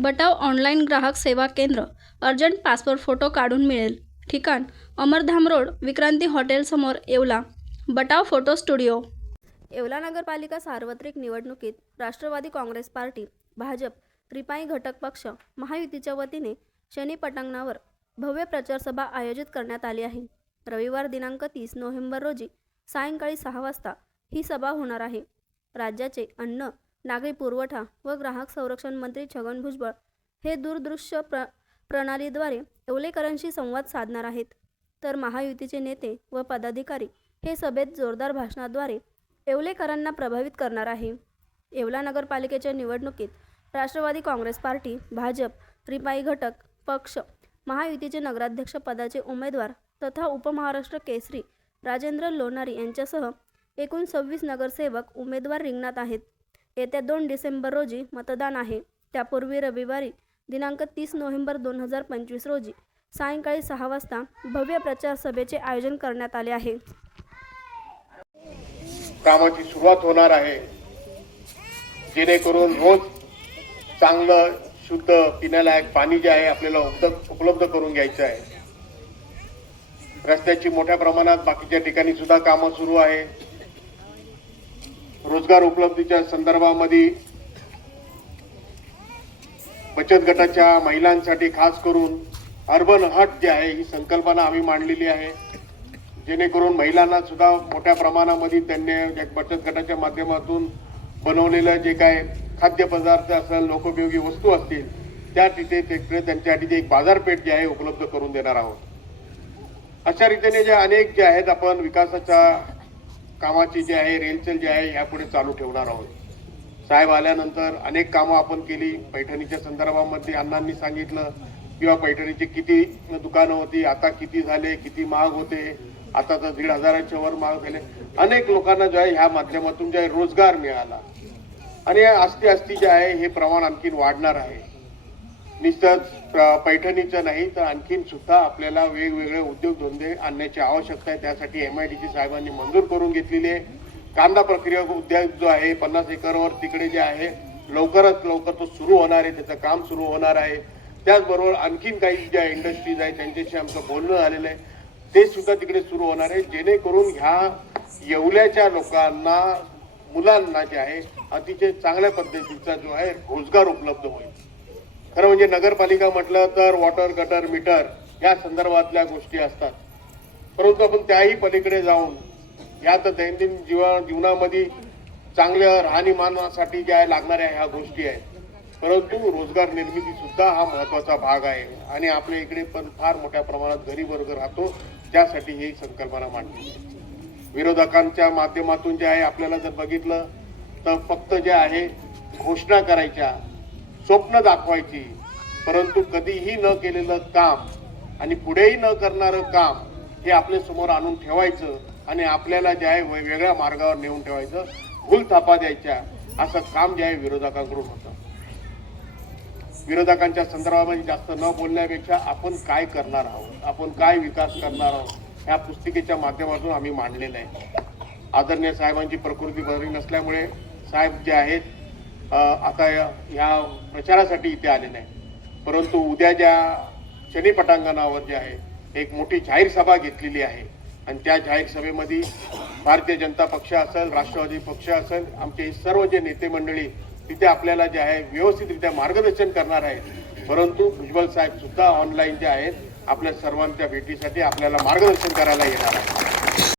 बटाव online ग्राहक सेवा केंद्र. अर्जंट पासपोर्ट फोटो काढून मिळेल. ठिकाण अमरधाम रोड, विक्रांती हॉटेल समोर, येवला. Batav photo studio. येवला नगरपालिका सार्वत्रिक निवडणुकीत राष्ट्रवादी काँग्रेस पार्टी, भाजप, रिपाई घटक पक्ष, महायुतीच्या वतीने शनी पटांगणावर भव्य प्रचारसभा आयोजित करण्यात आली आहे. रविवार दिनांक 30 नोव्हेंबर रोजी सायंकाळी 6 वाजता ही सभा होणार आहे. राज्याचे अन्न, नागरी पुरवठा व ग्राहक संरक्षण मंत्री छगन भुजबळ हे दूरदृश्य प्रणालीद्वारे येवलेकरांशी संवाद साधणार आहेत. तर महायुतीचे नेते व पदाधिकारी हे सभेत जोरदार भाषणाद्वारे येवलेकरांना प्रभावित करणार आहे. येवला नगरपालिकेच्या निवडणुकीत राष्ट्रवादी काँग्रेस पार्टी, भाजप, रिपाई घटक पक्ष, महायुतीचे नगराध्यक्ष पदाचे उमेदवार तथा उपमहाराष्ट्र केसरी राजेंद्र लोणारी यांच्यासह एकूण 26 नगरसेवक उमेदवार रिंगणात आहेत. येत्या 2 डिसेंबर रोजी मतदान आहे. त्यापूर्वी रविवारी दिनांक 30 नोव्हेंबर 2025 रोजी सायंकाळी 6 वाजता भव्य प्रचार सभेचे आयोजन करण्यात आले आहे. कामाची सुरुवात होणार आहे, जेणेकरून रोज चांगलं शुद्ध पिण्यालायक पाणी जे आहे आपल्याला उपलब्ध करून घ्यायचं आहे. रस्त्याची मोठ्या प्रमाणात बाकीच्या ठिकाणी सुद्धा कामं सुरू आहे. रोजगार उपलब्धीच्या संदर्भामध्ये बचत गटाच्या महिलांसाठी खास करून अर्बन हट जे आहे ही संकल्पना आम्ही मांडलेली आहे, जेणेकरून महिलांना सुद्धा मोठ्या प्रमाणामध्ये त्यांनी बचत गटाच्या माध्यमातून बनवलेलं जे काय खाद्यपदार्थ असेल, लोकोपयोगी वस्तू असतील, त्या तिथे त्यांच्यासाठी एक बाजारपेठ जी आहे उपलब्ध करून देणार आहोत. अशा रीतीने जे अनेक जे आहेत आपण विकासाच्या कामाची जे आहे रेलचेल जे आहे यापुढे चालू ठेवणार आहोत. साहेब आल्यानंतर अनेक कामं आपण केली. पैठणीच्या संदर्भामध्ये अण्णांनी सांगितलं किंवा पैठणीची किती दुकानं होती, आता किती झाले, किती महाग होते, आता तर 1,500च्या वर महाग झाले. अनेक लोकांना जे आहे ह्या माध्यमातून जे आहे रोजगार मिळाला आणि आस्ती जे आहे हे प्रमाण आणखीन वाढणार आहे. निश्चित पैठणीचं नाही तर आणखीन सुद्धा आपल्याला वेगवेगळे उद्योगधंदे आणण्याची आवश्यकता आहे. त्यासाठी MIDC साहेबांनी मंजूर करून घेतलेली आहे. कांदा प्रक्रिया उद्योग जो आहे 50 एकरवर तिकडे जे आहे लवकरात लवकर तो सुरू होणार आहे, त्याचं काम सुरू होणार आहे. त्याचबरोबर आणखीन काही ज्या इंडस्ट्रीज आहेत त्यांच्याशी आमचं बोलणं झालेलं आहे, ते सुद्धा तिकडे सुरू होणार आहे, जेणेकरून ह्या येवल्याच्या लोकांना, मुलांना जे आहे अतिशय चांगल्या पद्धतीचा जो आहे रोजगार उपलब्ध होईल. खरं म्हणजे नगरपालिका म्हटलं तर वॉटर, गटर, मीटर या संदर्भातल्या गोष्टी असतात, परंतु आपण त्याही पलीकडे जाऊन या तर दैनंदिन जीवनामध्ये चांगल्या राहणीमानासाठी ज्या लागणाऱ्या ह्या गोष्टी आहेत, परंतु रोजगार निर्मिती सुद्धा हा महत्त्वाचा भाग आहे. आणि आपल्या इकडे पण फार मोठ्या प्रमाणात गरीब वर्ग राहतो, त्यासाठी ही संकल्पना मांडली. विरोधकांच्या माध्यमातून जे आहे आपल्याला जर बघितलं तर फक्त जे आहे घोषणा करायच्या, स्वप्न दाखवायची, परंतु कधीही न केलेलं काम आणि पुढेही न करणारं काम हे आपल्या समोर आणून ठेवायचं आणि आपल्याला जे आहे वेगवेगळ्या मार्गावर नेऊन ठेवायचं, भूलथापा द्यायच्या, असं काम जे आहे विरोधकांकडून होतं. विरोधकांच्या संदर्भामध्ये जास्त न बोलण्यापेक्षा आपण काय करणार आहोत, आपण काय विकास करणार आहोत, ह्या पुस्तिकेच्या माध्यमातून आम्ही मांडलेलं आहे. आदरणीय साहेबांची प्रकृती बरी नसल्यामुळे साहेब जे आहेत आता ह्या प्रचारासाठी इथे आलेले आहे, परंतु उद्या ज्या शनी पटांगणावर जे आहे एक मोठी जाहीर सभा घेतलेली आहे आणि त्या जाहीर सभेमध्ये भारतीय जनता पक्ष असेल, राष्ट्रवादी पक्ष असेल, आमचे सर्व जे नेते मंडळी तिथे आपल्याला जे आहे व्यवस्थितरित्या मार्गदर्शन करणार आहे. परंतु भुजबळ साहेब सुद्धा ऑनलाईन जे आहेत आपल्या सर्वांच्या भेटीसाठी आपल्याला मार्गदर्शन करायला येणार आहे.